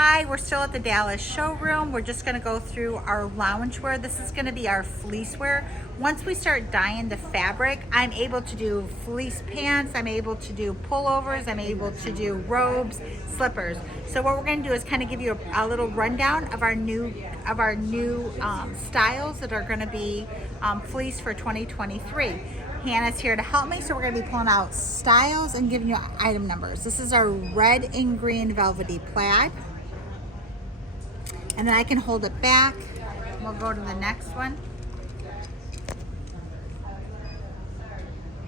Hi, we're still at the Dallas showroom. We're just gonna go through our loungewear. This is gonna be our fleece wear. Once we start dyeing the fabric, I'm able to do fleece pants, I'm able to do pullovers, I'm able to do robes, slippers. So what we're gonna do is kind of give you a little rundown of our new styles that are gonna be fleece for 2023. Hannah's here to help me, so we're going to be pulling out styles and giving you item numbers. This is our red and green velvety plaid. And then I can hold it back. We'll go to the next one.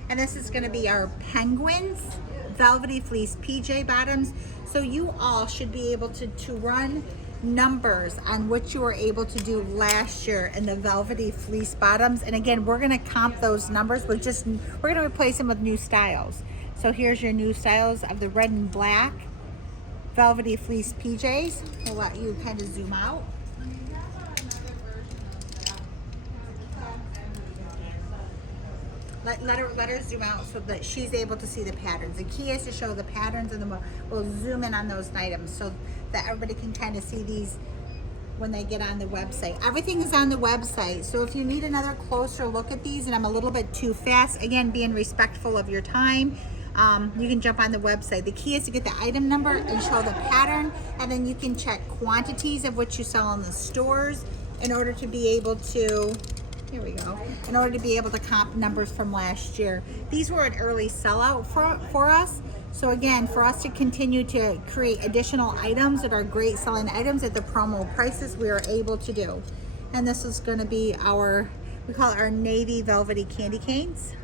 And this is going to be our penguins velvety fleece PJ bottoms. So you all should be able to run numbers on what you were able to do last year in the velvety fleece bottoms. And again, we're going to comp those numbers with we're going to replace them with new styles. So here's your new styles of the red and black velvety fleece PJs. We'll let you kind of zoom out. Let her zoom out so that she's able to see the patterns. The key is to show the patterns, and then we'll zoom in on those items so that everybody can kind of see these when they get on the website. Everything is on the website, so if you need another closer look at these and I'm a little bit too fast, again, being respectful of your time, you can jump on the website. The key is to get the item number and show the pattern, and then you can check quantities of what you sell in the stores in order to be able to, here we go, in order to be able to comp numbers from last year. These were an early sellout for us. So again, for us to continue to create additional items that are great selling items at the promo prices, we are able to do. And this is going to be our, we call it our navy velvety candy canes.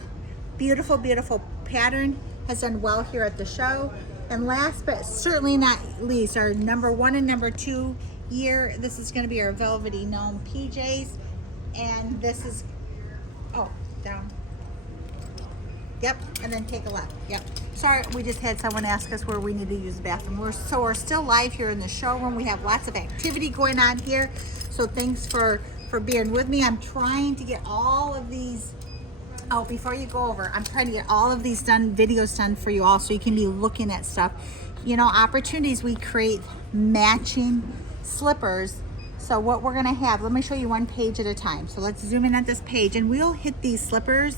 Beautiful, beautiful pattern, has done well here at the show. And last but certainly not least, our number 1 and number 2 year, this is going to be our velvety gnome PJs. And this is, oh, down. Yep, and then take a left. Yep. Sorry, we just had someone ask us where we need to use the bathroom. We're still live here in the showroom. We have lots of activity going on here. So thanks for being with me. I'm trying to get all of these, oh, before you go over, I'm trying to get all of these videos done for you all so you can be looking at stuff. You know, opportunities, we create matching slippers. So what we're gonna have, let me show you one page at a time. So let's zoom in at this page, and we'll hit these slippers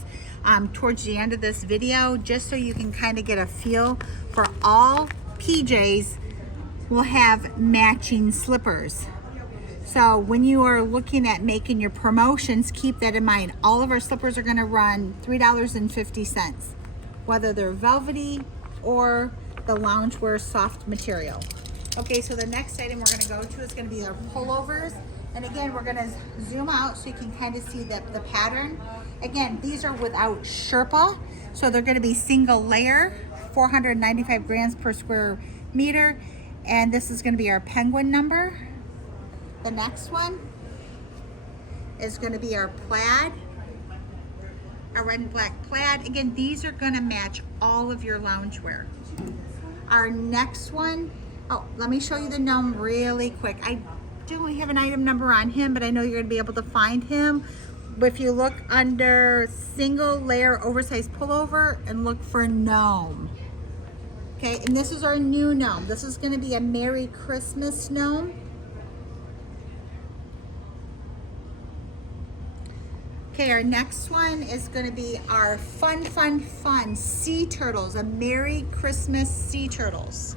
towards the end of this video, just so you can kind of get a feel for all PJs will have matching slippers. So when you are looking at making your promotions, keep that in mind. All of our slippers are gonna run $3.50, whether they're velvety or the loungewear soft material. Okay, so the next item we're gonna go to is gonna be our pullovers. And again, we're gonna zoom out so you can kind of see the pattern. Again, these are without Sherpa, so they're gonna be single layer, 495 grams per square meter. And this is gonna be our penguin number. The next one is gonna be our plaid, our red and black plaid. Again, these are gonna match all of your loungewear. Our next one, oh, let me show you the gnome really quick. I don't have an item number on him, but I know you're gonna be able to find him. But if you look under single layer oversized pullover and look for gnome. Okay, and this is our new gnome. This is gonna be a Merry Christmas gnome. Okay, our next one is gonna be our fun sea turtles, a Merry Christmas sea turtles.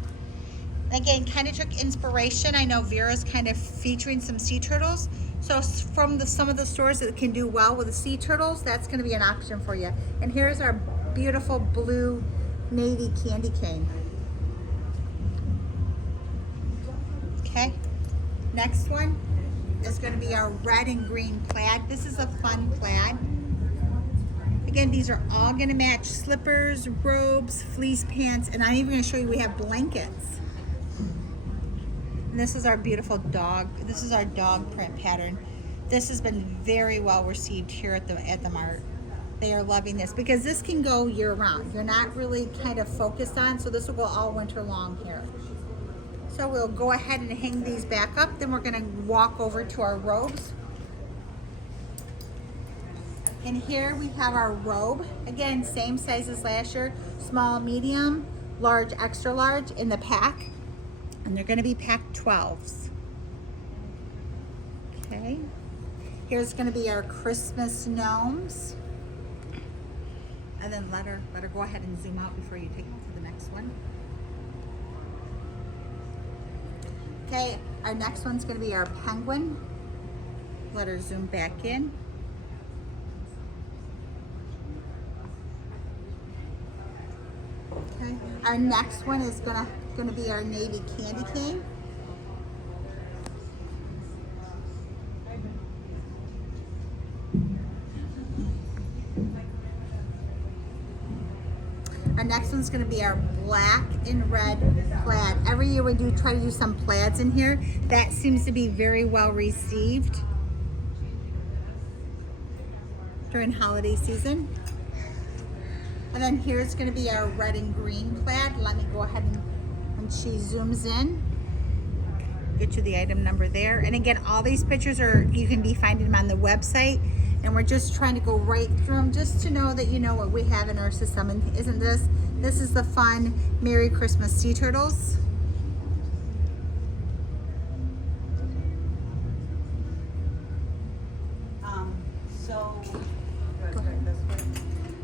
Again, kind of took inspiration. I know Vera's kind of featuring some sea turtles. So from some of the stores that can do well with the sea turtles, that's gonna be an option for you. And here's our beautiful blue navy candy cane. Okay, next one is gonna be our red and green plaid. This is a fun plaid. Again, these are all gonna match slippers, robes, fleece pants, and I'm even gonna show you we have blankets. And this is our beautiful dog. This is our dog print pattern. This has been very well received here at the mart. They are loving this because this can go year round. You're not really kind of focused on, so this will go all winter long here. So we'll go ahead and hang these back up. Then we're gonna walk over to our robes. And here we have our robe. Again, same size as last year, small, medium, large, extra large in the pack. And they're gonna be packed 12s. Okay. Here's gonna be our Christmas gnomes. And then let her go ahead and zoom out before you take it to the next one. Okay, our next one's gonna be our penguin. Let her zoom back in. Okay, our next one is gonna be our navy candy cane. Our next one's going to be our black and red plaid. Every year we do try to do some plaids in here. That seems to be very well received during holiday season. And then here's going to be our red and green plaid. Let me go ahead and when she zooms in, get you the item number there. And again, all these pictures you can be finding them on the website. And we're just trying to go right through them just to know that you know what we have in our system. And isn't this is the fun Merry Christmas sea turtles.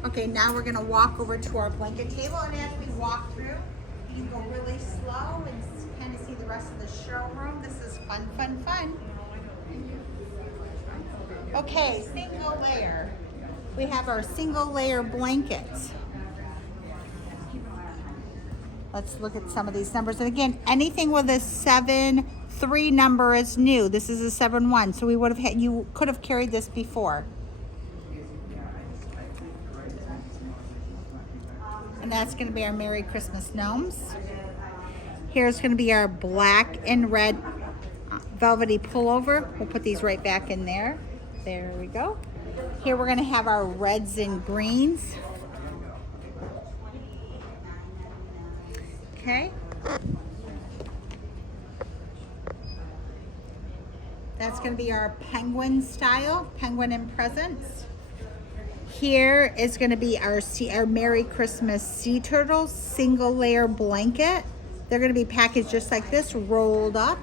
Okay, now we're gonna walk over to our blanket table, and as we walk through, you can go really slow and kind of see the rest of the showroom. This is fun, fun, fun. Okay, single layer. We have our single layer blankets. Let's look at some of these numbers. And again, anything with a 7-3 number is new. This is a 7-1, so you could have carried this before. And that's going to be our Merry Christmas gnomes. Here's going to be our black and red velvety pullover. We'll put these right back in there. There we go. Here we're going to have our reds and greens. Okay. That's going to be our penguin style, penguin and presents. Here is going to be our Merry Christmas sea turtles single layer blanket. They're going to be packaged just like this, rolled up.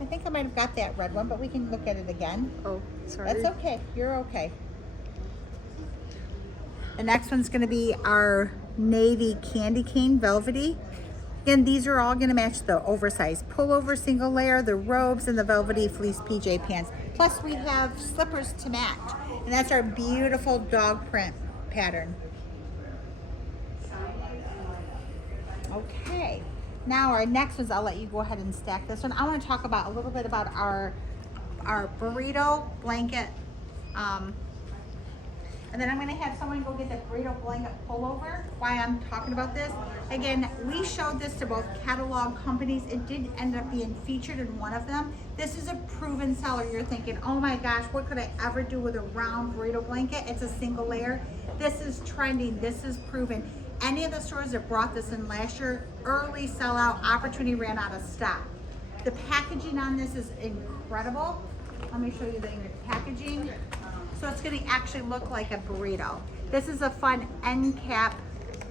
I think I might have got that red one, but we can look at it again. Oh, sorry. That's okay. You're okay. The next one's going to be our navy candy cane velvety. Again, these are all going to match the oversized pullover single layer, the robes, and the velvety fleece PJ pants. Plus, we have slippers to match. And that's our beautiful dog print pattern. Okay. Now our next ones, I'll let you go ahead and stack this one. I want to talk about a little bit about our burrito blanket. And then I'm going to have someone go get the burrito blanket pullover. Why I'm talking about this. Again, we showed this to both catalog companies. It did end up being featured in one of them. This is a proven seller. You're thinking, oh my gosh, what could I ever do with a round burrito blanket? It's a single layer. This is trending. This is proven. Any of the stores that brought this in last year, early sellout, opportunity ran out of stock. The packaging on this is incredible. Let me show you the packaging. So it's going to actually look like a burrito. This is a fun end cap.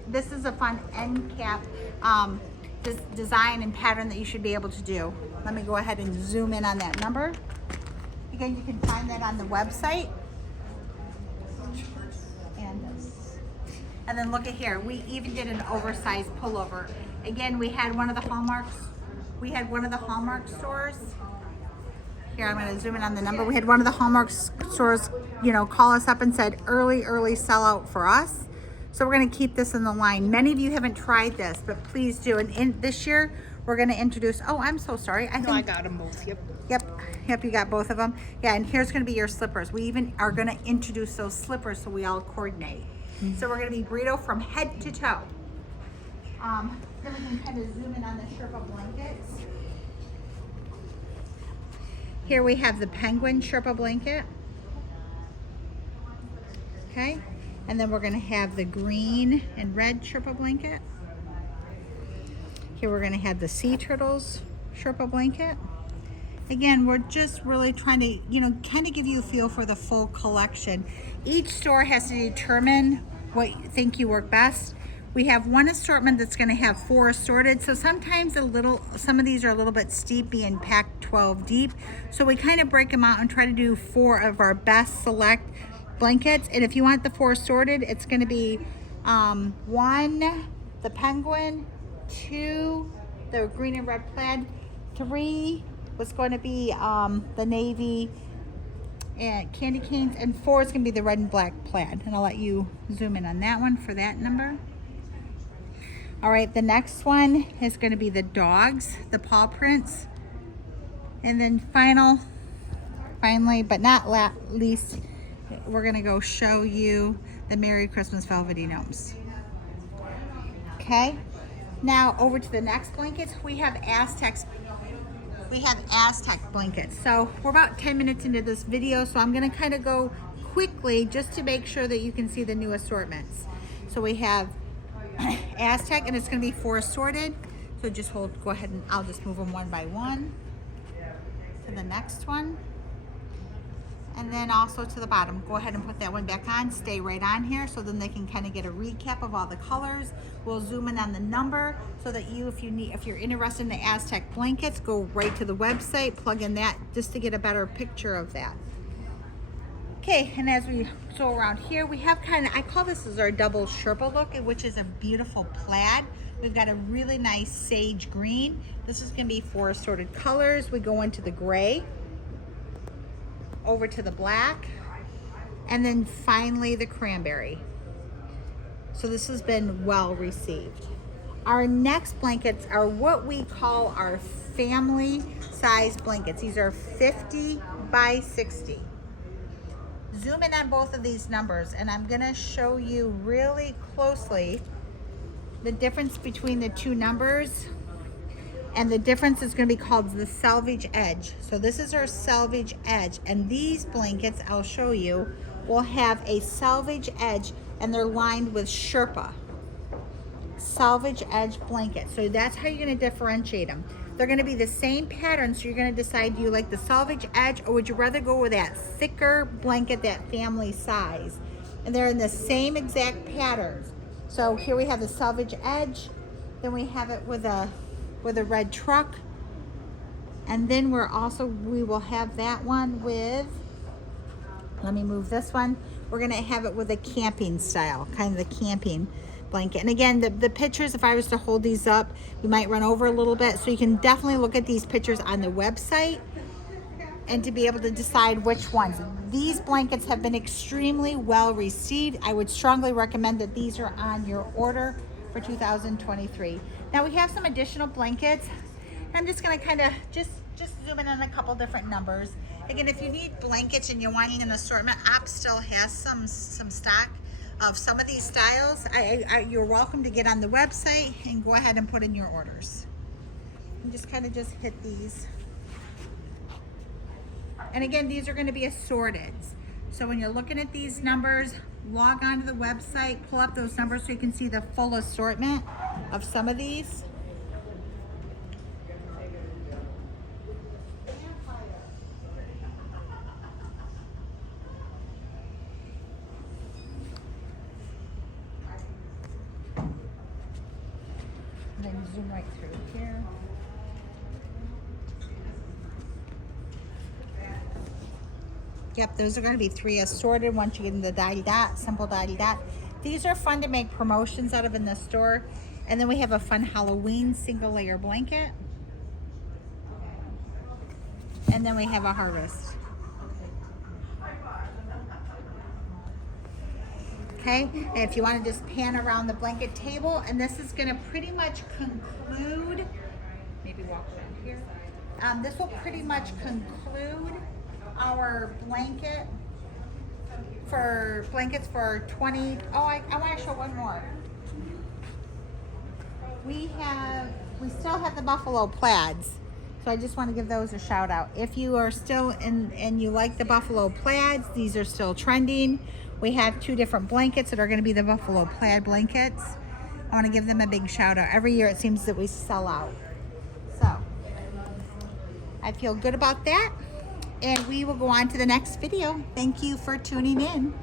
This is a fun end cap design and pattern that you should be able to do. Let me go ahead and zoom in on that number. Again, you can find that on the website. And then look at here. We even did an oversized pullover. Again, we had one of the Hallmarks. We had one of the Hallmark stores. Here, I'm going to zoom in on the number. We had one of the Hallmark stores, call us up and said early sellout for us. So we're going to keep this in the line. Many of you haven't tried this, but please do. And this year, we're going to introduce, oh, I'm so sorry. I got them both, yep. Yep, you got both of them. Yeah, and here's going to be your slippers. We even are going to introduce those slippers so we all coordinate. So we're going to be burrito from head to toe. Then we can kind of zoom in on the Sherpa blankets. Here we have the penguin Sherpa blanket. Okay, and then we're going to have the green and red Sherpa blanket. Here we're going to have the sea turtles Sherpa blanket. Again, we're just really trying to, kind of give you a feel for the full collection. Each store has to determine what you think you work best. We have one assortment that's going to have 4 assorted. So sometimes some of these are a little bit steep, being packed 12 deep. So we kind of break them out and try to do 4 of our best select blankets. And if you want the 4 assorted, it's going to be 1, the penguin, 2, the green and red plaid, 3 was going to be the navy and candy canes, and 4 is going to be the red and black plaid. And I'll let you zoom in on that one for that number. All right, the next one is going to be the dogs, the paw prints. And then finally, but not least, we're going to go show you the Merry Christmas Velvety Gnomes. Okay, now over to the next blankets. We have Aztec blankets. So we're about 10 minutes into this video, so I'm going to kind of go quickly just to make sure that you can see the new assortments. So we have Aztec, and it's going to be 4 assorted. So just go ahead, and I'll just move them one by one to the next one. And then also to the bottom. Go ahead and put that one back on. Stay right on here so then they can kind of get a recap of all the colors. We'll zoom in on the number so that if you're interested in the Aztec blankets, go right to the website, plug in that just to get a better picture of that. Okay, and as we go around here, we have I call this as our double Sherpa look, which is a beautiful plaid. We've got a really nice sage green. This is going to be 4 assorted colors. We go into the gray, over to the black, and then finally the cranberry. So this has been well received. Our next blankets are what we call our family size blankets. These are 50 by 60. Zoom in on both of these numbers, and I'm going to show you really closely the difference between the 2 numbers. And the difference is going to be called the selvage edge. So this is our selvage edge, and these blankets I'll show you will have a selvage edge, and they're lined with Sherpa. Selvage edge blanket. So that's how you're going to differentiate them. They're going to be the same pattern, so you're going to decide, do you like the selvage edge, or would you rather go with that thicker blanket, that family size? And they're in the same exact patterns. So here we have the selvage edge, then we have it with a red truck, and then we will have that one with, let me move this one, we're going to have it with a camping style, kind of the camping blanket. And again, the pictures, if I was to hold these up, we might run over a little bit, so you can definitely look at these pictures on the website and to be able to decide which ones. These blankets have been extremely well received. I would strongly recommend that these are on your order for 2023. Now we have some additional blankets. I'm just going to kind of just zoom in on a couple different numbers. Again, if you need blankets and you're wanting an assortment, Ops still has some stock of some of these styles. You're welcome to get on the website and go ahead and put in your orders. And just hit these. And again, these are going to be assorted. So when you're looking at these numbers, log on to the website, pull up those numbers so you can see the full assortment of some of these. And then zoom right through here. Yep, those are going to be 3 assorted once you get into the dot, simple dot. These are fun to make promotions out of in the store. And then we have a fun Halloween single layer blanket. And then we have a harvest. Okay, and if you want to just pan around the blanket table, and this is going to pretty much conclude, maybe walk around here. This will pretty much conclude our blankets for 20. I want to show one more. We still have the buffalo plaids, so I just want to give those a shout out. If you are still and you like the buffalo plaids, these are still trending. We have 2 different blankets that are going to be the buffalo plaid blankets. I want to give them a big shout out. Every year it seems that we sell out, so I feel good about that. And we will go on to the next video. Thank you for tuning in.